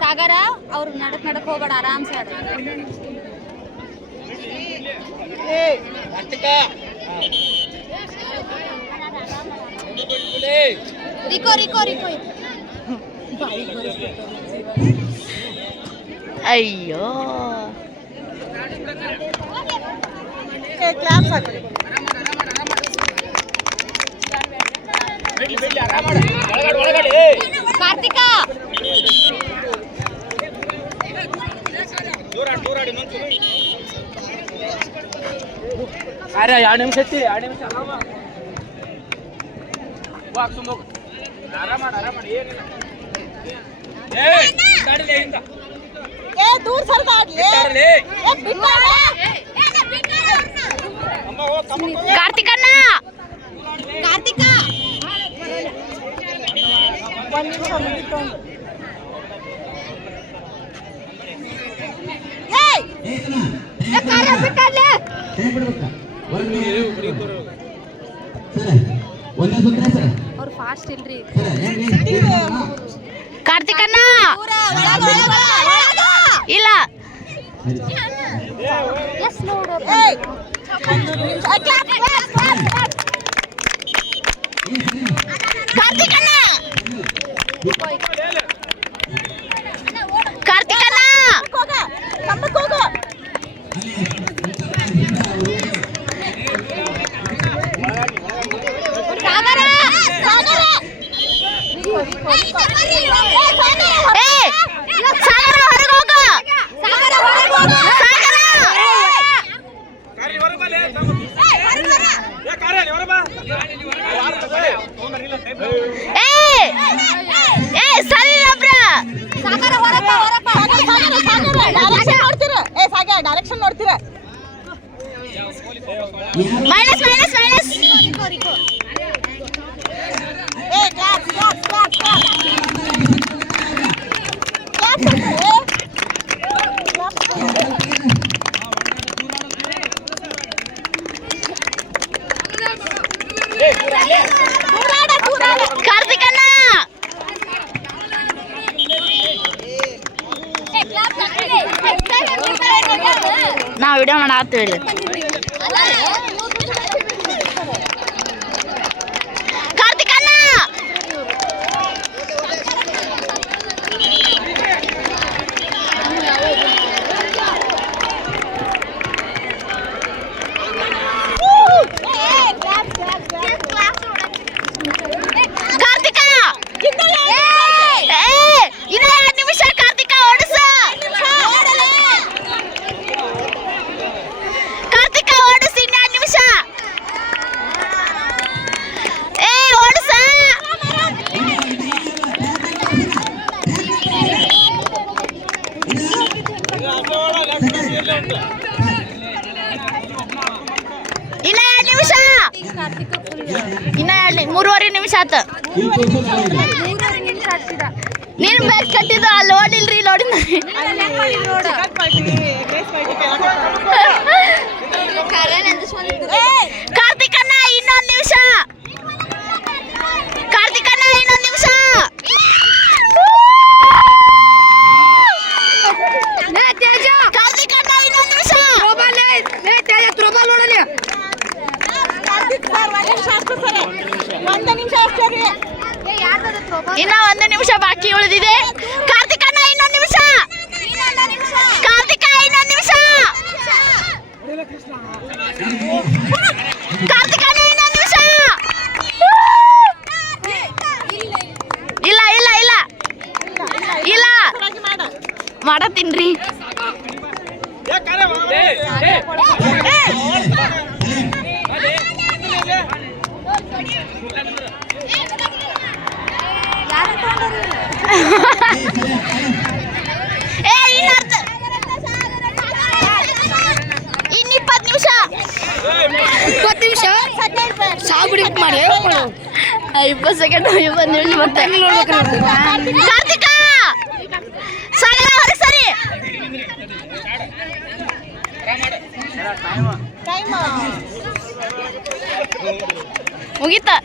ಸಾಗರ ಅವ್ರು ನಡಕ್ ಹೋಗ್ಬೇಡ, ಆರಾಮ್ಸೆ ಆಡು. ರಿಕೋ ರಿಕೋ ರಿಕೋ ಅಯ್ಯೋ ಕಾರ್ತಿಕಾ ಅರೆ 2 ನಿಮಿಷ ಐತಿ, 2 ನಿಮಿಷ ಏನಿಲ್ಲ. ದೂರ ಸರ್ದಾಡ್ಲಿ ಕಾರ್ತಿಕಣ್ಣ ಕಾರ್ತಿಕ ಅವ್ರು ಫಾಸ್ಟ್ ಇಲ್ರಿ. ಕಾರ್ತಿಕಣ್ಣ ಇಲ್ಲ ಕಾರ್ತಿಕಣ್ಣ ಕಾರ್ತಿಕಣ್ಣ ಸಾಗರ ಸಾಗರ ಹೊರಗೆ ಹೋಗ ಸಾಗರ ಹೊರಗೆ ಹೋಗ ಸಾಗರ ಸರಿ ಸಾಗರ ಹೊರಗೆ ಡೈರೆಕ್ಷನ್ ನೋಡ್ತೀರ ಮೈನಸ್ ಮೈನಸ್ ಮೈನಸ್ ಕಾರ್ತಿಕಣ್ಣ ನಾವು ವಿಡಿಯೋ ಮಾಡಾತ್ತೀವಿ. ಕಾರ್ತಿಕಣ್ಣ ಇನ್ನ 3.5 ನಿಮಿಷ ಆತ. ನೀನು ಬ್ಯಾಗ್ ಕಟ್ಟಿದ್ದು ಅಲ್ಲಿ ಓಡಿಲ್ರಿ ಲೋಡಿ ಕಾರ್ತಿಕಣ್ಣ ಇನ್ನೊಂದು ನಿಮಿಷ ಕಾರ್ತಿಕಣ್ಣ ಇನ್ನೊಂದು ನಿಮಿಷ ಕಾರ್ತಿಕಣ್ಣ ಇನ್ನೊಂದು ನಿಮಿಷ ಇನ್ನ 1 ನಿಮಿಷ ಬಾಕಿ ಉಳಿದಿದೆ. ಕಾರ್ತಿಕಣ್ಣ ಇನ್ನೊಂದು ನಿಮಿಷ ಕಾರ್ತಿಕ ಇನ್ನೊಂದು ನಿಮಿಷ ಕಾರ್ತಿಕಣ್ಣ ಇನ್ನೊಂದು ನಿಮಿಷ ಇಲ್ಲ ಇಲ್ಲ ಇಲ್ಲ ಇಲ್ಲ ಮಾಡತ್ತೀನ್ರಿ. ಇನ್ನು 20 ನಿಮಿಷ 20 ನಿಮಿಷ ಸಾಗುಡಿ ಮಾಡಿ 20 ಸೆಕೆಂಡ್ 20 ನಿಮಿಷ ಮತ್ತೆ ಕಾರ್ತಿಕ ಸಾಗರ ಹೊರಗೆ ಸರಿ ಮುಗೀತಾ